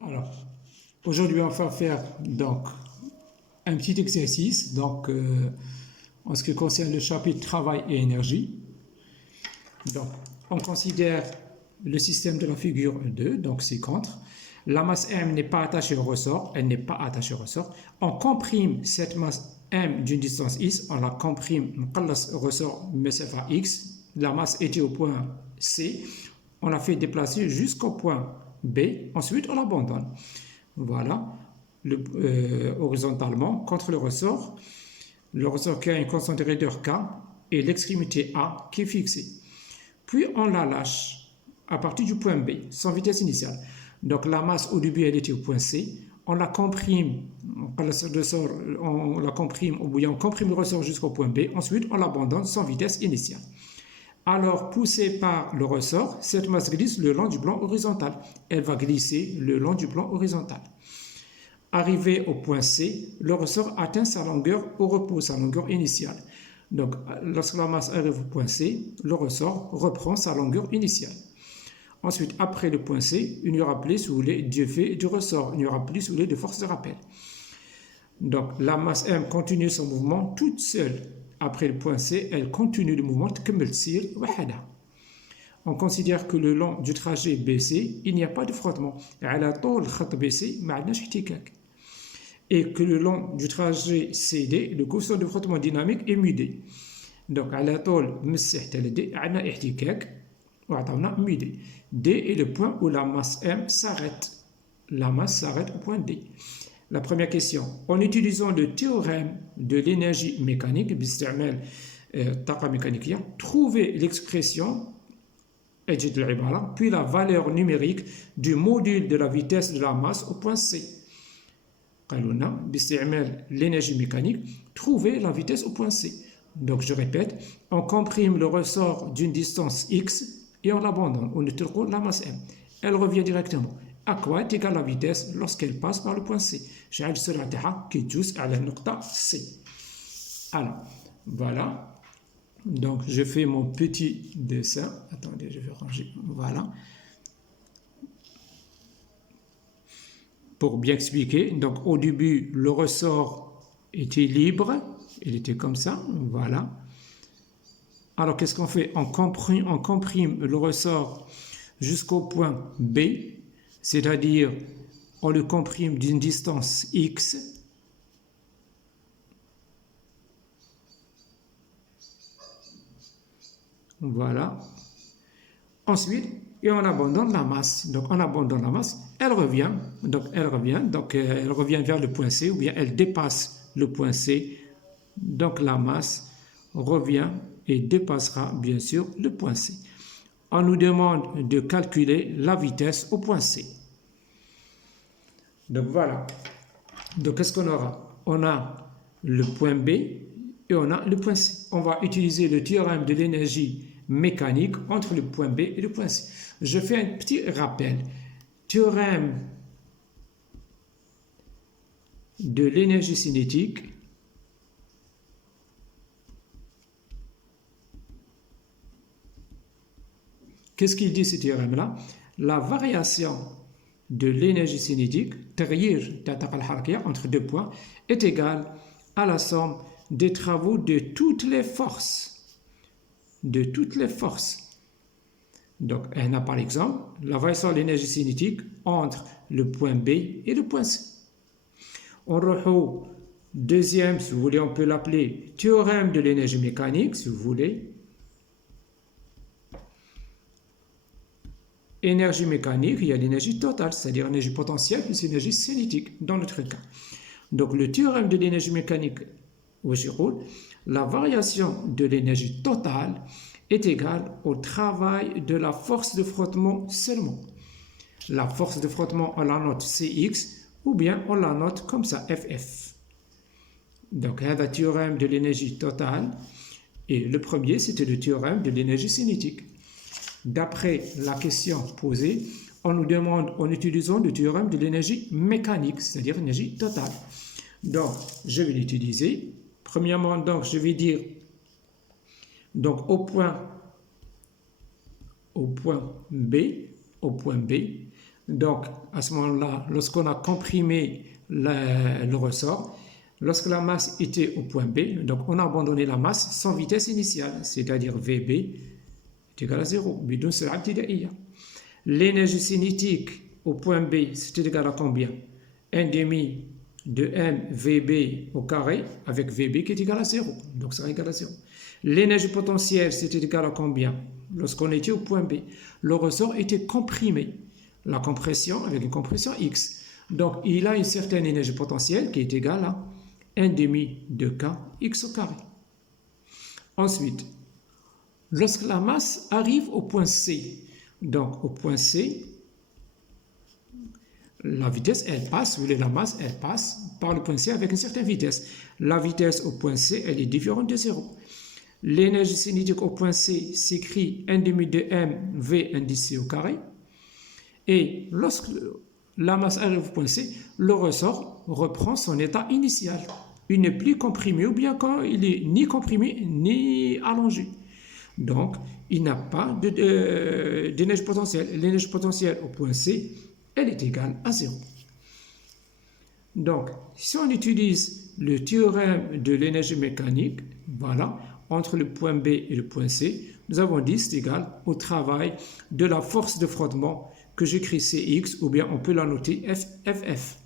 Alors, aujourd'hui, on va faire donc un petit exercice en ce qui concerne le chapitre travail et énergie. Donc, on considère le système de la figure 2, donc c'est contre. La masse M n'est pas attachée au ressort, elle n'est pas attachée au ressort. On comprime cette masse M d'une distance X, on la comprime, on le ressort مسافة X, la masse était au point C, on l'a fait déplacer jusqu'au point B, ensuite on l'abandonne. Voilà, horizontalement contre le ressort qui a une constante de raideur K et l'extrémité A qui est fixée. Puis on la lâche à partir du point B, sans vitesse initiale. Donc la masse au début elle était au point C, on la comprime, on comprime le ressort jusqu'au point B, ensuite on l'abandonne sans vitesse initiale. Alors, poussée par le ressort, cette masse glisse le long du plan horizontal. Elle va glisser le long du plan horizontal. Arrivé au point C, le ressort atteint sa longueur au repos, sa longueur initiale. Donc, lorsque la masse arrive au point C, le ressort reprend sa longueur initiale. Ensuite, après le point C, il n'y aura plus, si vous voulez, d'effet du ressort. Il n'y aura plus, si vous voulez, de force de rappel. Donc, la masse M continue son mouvement toute seule. Après le point C, elle continue le mouvement. On considère que le long du trajet BC, il n'y a pas de frottement. Et que le long du trajet CD, le coefficient de frottement dynamique est mudé. Donc, على طول مسحت على D, عندنا احتكاك وعطاونا مudé. D est le point où la masse M s'arrête. La masse s'arrête au point D. La première question, en utilisant le théorème de l'énergie mécanique, باستعمال الطاقة ميكانيكية, trouvez l'expression puis la valeur numérique du module de la vitesse de la masse au point C. قالوا لنا باستعمال l'énergie mécanique, trouvez la vitesse au point C. Donc je répète, on comprime le ressort d'une distance X et on l'abandonne. On utilise la masse M. Elle revient directement. À quoi est égale la vitesse lorsqu'elle passe par le point C? شحال السرعة تاعها كي تجوز على النقطة C. Alors, voilà. Donc, je fais mon petit dessin. Attendez, je vais ranger. Voilà. Pour bien expliquer, donc au début, le ressort était libre. Il était comme ça. Voilà. Alors, qu'est-ce qu'on fait? On comprime le ressort jusqu'au point B, c'est-à-dire on le comprime d'une distance X. Voilà. Ensuite, et on abandonne la masse. Donc, on abandonne la masse, elle revient. Donc, elle revient vers le point C, ou bien elle dépasse le point C. Donc, la masse revient et dépassera, bien sûr, le point C. On nous demande de calculer la vitesse au point C. Donc, voilà. Donc, qu'est-ce qu'on aura? On a le point B et on a le point C. On va utiliser le théorème de l'énergie mécanique entre le point B et le point C. Je fais un petit rappel. Théorème de l'énergie cinétique. Qu'est-ce qu'il dit ce théorème-là? La variation de l'énergie cinétique, entre deux points, est égale à la somme des travaux de toutes les forces. De toutes les forces. Donc, on a par exemple la variation de l'énergie cinétique entre le point B et le point C. On retrouve deuxième, si vous voulez, on peut l'appeler théorème de l'énergie mécanique, si vous voulez. Énergie mécanique, il y a l'énergie totale, c'est-à-dire l'énergie potentielle plus l'énergie cinétique, dans notre cas. Donc, le théorème de l'énergie mécanique, la variation de l'énergie totale est égale au travail de la force de frottement seulement. La force de frottement, on la note Cx, ou bien on la note comme ça, Ff. Donc, il y a le théorème de l'énergie totale, et le premier, c'était le théorème de l'énergie cinétique. D'après la question posée, on nous demande en utilisant le théorème de l'énergie mécanique, c'est-à-dire l'énergie totale. Donc, je vais l'utiliser. Premièrement, donc, je vais dire, donc, au point B, Donc, à ce moment-là, lorsqu'on a comprimé le ressort, lorsque la masse était au point B, donc on a abandonné la masse sans vitesse initiale, c'est-à-dire VB est égal à 0. بدون سرعة ابتدائية. L'énergie cinétique au point B, c'était égal à combien? 1 demi de mVB au carré avec VB qui est égal à 0. Donc, ça sera égal à 0. L'énergie potentielle, c'était égal à combien? Lorsqu'on était au point B, le ressort était comprimé. La compression avec une compression X. Donc, il a une certaine énergie potentielle qui est égale à 1 demi de kx au carré. Ensuite, lorsque la masse arrive au point C, donc au point C, la vitesse, elle passe, vous voyez la masse, elle passe par le point C avec une certaine vitesse. La vitesse au point C, elle est différente de 0. L'énergie cinétique au point C s'écrit 1 demi de mv indice C au carré. Et lorsque la masse arrive au point C, le ressort reprend son état initial. Il n'est plus comprimé ou bien quand il est ni comprimé ni allongé. Donc, il n'a pas d'énergie potentielle. L'énergie potentielle au point C, elle est égale à 0. Donc, si on utilise le théorème de l'énergie mécanique, voilà, entre le point B et le point C, nous avons dit c'est égal au travail de la force de frottement que j'écris Cx, ou bien on peut la noter FF.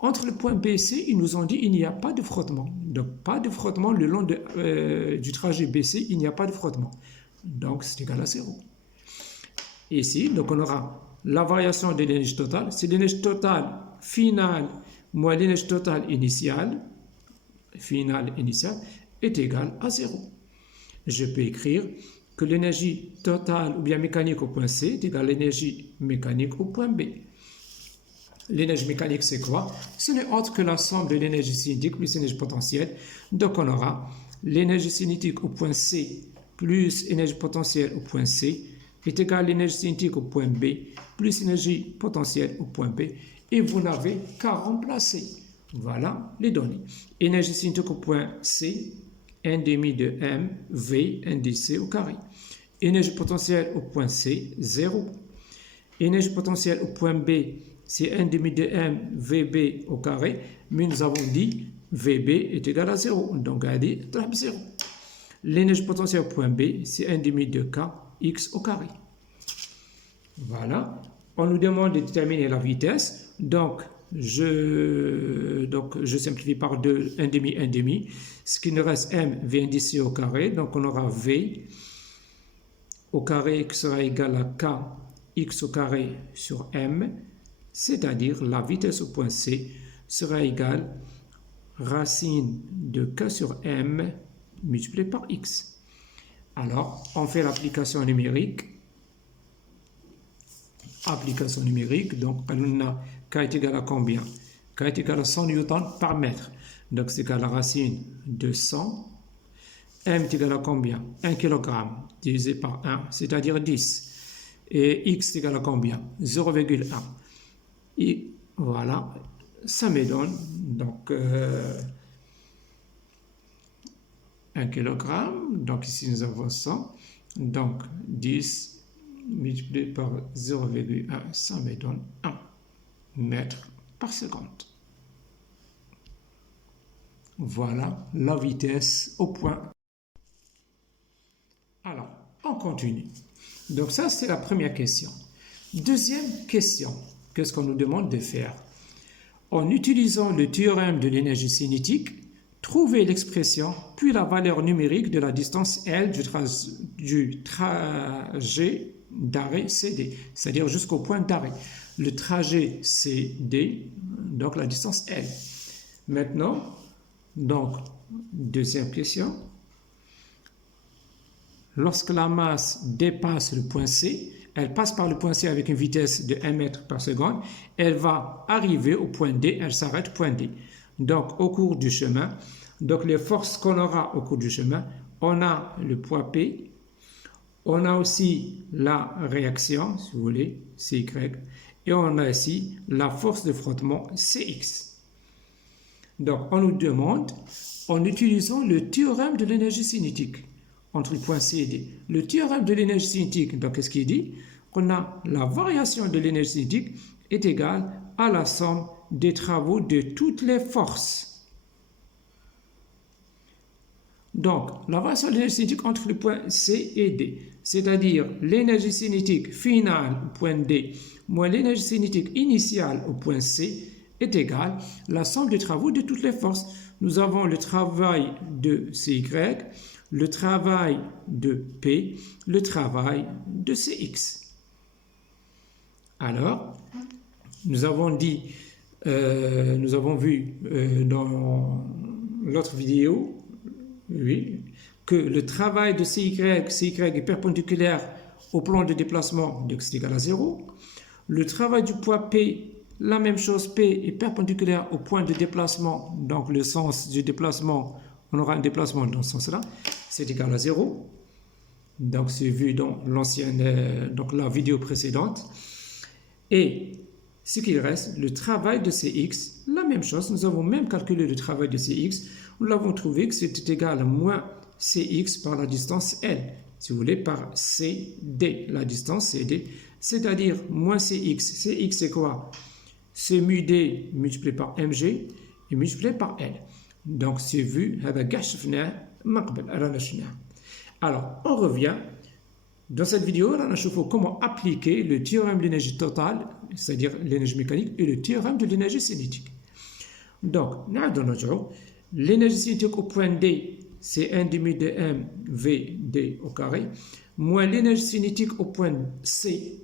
Entre le point B et C, ils nous ont dit qu'il n'y a pas de frottement. Donc, pas de frottement le long du trajet BC, il n'y a pas de frottement. Donc, c'est égal à 0. Ici, donc on aura la variation de l'énergie totale. C'est l'énergie totale finale moins l'énergie totale initiale est égale à 0. Je peux écrire que l'énergie totale ou bien mécanique au point C est égale à l'énergie mécanique au point B. L'énergie mécanique, c'est quoi? Ce n'est autre que la somme de l'énergie cinétique plus l'énergie potentielle. Donc, on aura l'énergie cinétique au point C plus l'énergie potentielle au point C est égale à l'énergie cinétique au point B plus l'énergie potentielle au point B. Et vous n'avez qu'à remplacer. Voilà les données. Énergie cinétique au point C, 1 demi de m v indice au carré. Énergie potentielle au point C, 0. Énergie potentielle au point B, c'est 1 demi de m vb au carré, mais nous avons dit vb est égal à 0. Donc, elle est 0. L'énergie potentielle au point B, c'est 1 demi de kx au carré. Voilà. On nous demande de déterminer la vitesse. Donc, je simplifie par 2, 1 demi. Ce qui nous reste m, v indice au carré. Donc, on aura v au carré qui sera égal à k x au carré sur m. C'est-à-dire la vitesse au point C sera égale racine de k sur m multiplié par x. Alors, on fait l'application numérique. Donc, on a k est égal à combien? K est égal à 100 newtons par mètre. Donc, c'est égal à la racine de 100. M est égal à combien? 1 kg divisé par 1, c'est-à-dire 10. Et x est égal à combien? 0,1. Et voilà, ça me donne donc 1 kg. Donc, ici, nous avons 100. Donc, 10 multiplié par 0,1, ça me donne 1 mètre par seconde. Voilà la vitesse au point. Alors, on continue. Donc, ça, c'est la première question. Deuxième question, qu'est-ce qu'on nous demande de faire? En utilisant le théorème de l'énergie cinétique, trouvez l'expression puis la valeur numérique de la distance L du trajet d'arrêt CD, c'est-à-dire jusqu'au point d'arrêt. Le trajet CD, donc la distance L. Maintenant, donc, deuxième question. Lorsque la masse dépasse le point C, elle passe par le point C avec une vitesse de 1 mètre par seconde, elle va arriver au point D, elle s'arrête au point D. Donc, au cours du chemin, donc les forces qu'on aura au cours du chemin, on a le poids P, on a aussi la réaction, si vous voulez, CY, et on a ici la force de frottement CX. Donc, on nous demande, en utilisant le théorème de l'énergie cinétique, entre le point C et D. Le théorème de l'énergie cinétique, donc qu'est-ce qu'il dit? qu'on a la variation de l'énergie cinétique est égale à la somme des travaux de toutes les forces. Donc, la variation de l'énergie cinétique entre les points C et D, c'est-à-dire l'énergie cinétique finale au point D moins l'énergie cinétique initiale au point C, est égale à la somme des travaux de toutes les forces. Nous avons le travail de CY, le travail de P, le travail de CX. Alors, nous avons vu dans l'autre vidéo, oui, que le travail de CY est perpendiculaire au plan de déplacement de x est égal à 0. Le travail du poids P, la même chose, P est perpendiculaire au point de déplacement, donc le sens du déplacement, on aura un déplacement dans ce sens-là, c'est égal à 0. Donc c'est vu dans donc la vidéo précédente. Et ce qu'il reste, le travail de CX, la même chose, nous avons même calculé le travail de CX, nous l'avons trouvé que c'était égal à moins CX par la distance L, si vous voulez, par CD, la distance CD, c'est-à-dire moins CX. CX c'est quoi? C'est mu D multiplié par mg et multiplié par L. Donc c'est vu, alors on revient. Dans cette vidéo, on va voir comment appliquer le théorème de l'énergie totale, c'est-à-dire l'énergie mécanique, et le théorème de l'énergie cinétique. Donc, l'énergie cinétique au point D, c'est 1 demi de m v d au carré, moins l'énergie cinétique au point C,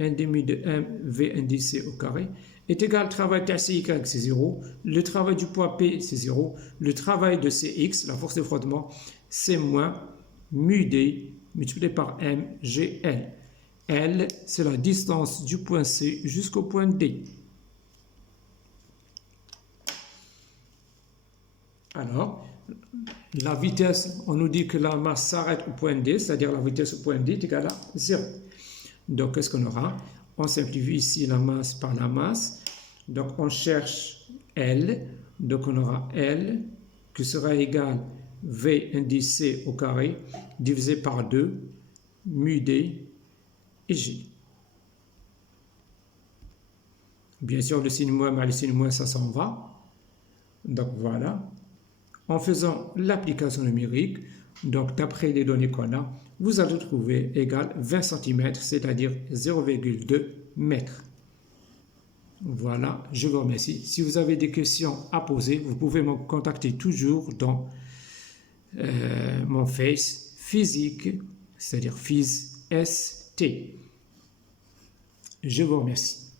1 demi de m v indice au carré, est égal au travail de CY, c'est 0, le travail du poids P, c'est 0, le travail de CX, la force de frottement, c'est moins mu D multiplié par mgl. L, c'est la distance du point C jusqu'au point D. Alors, la vitesse, on nous dit que la masse s'arrête au point D, c'est-à-dire la vitesse au point D est égale à 0. Donc, qu'est-ce qu'on aura? On simplifie ici la masse par la masse. Donc, on cherche L. Donc, on aura L qui sera égal à V indice C au carré divisé par 2 mu D et G. Bien sûr, le signe moins mal le signe moins, ça s'en va. Donc, voilà. En faisant l'application numérique, donc d'après les données qu'on a, vous allez trouver égal 20 cm, c'est-à-dire 0,2 mètres. Voilà, je vous remercie. Si vous avez des questions à poser, vous pouvez me contacter toujours dans mon Face physique, c'est-à-dire phys ST. Je vous remercie.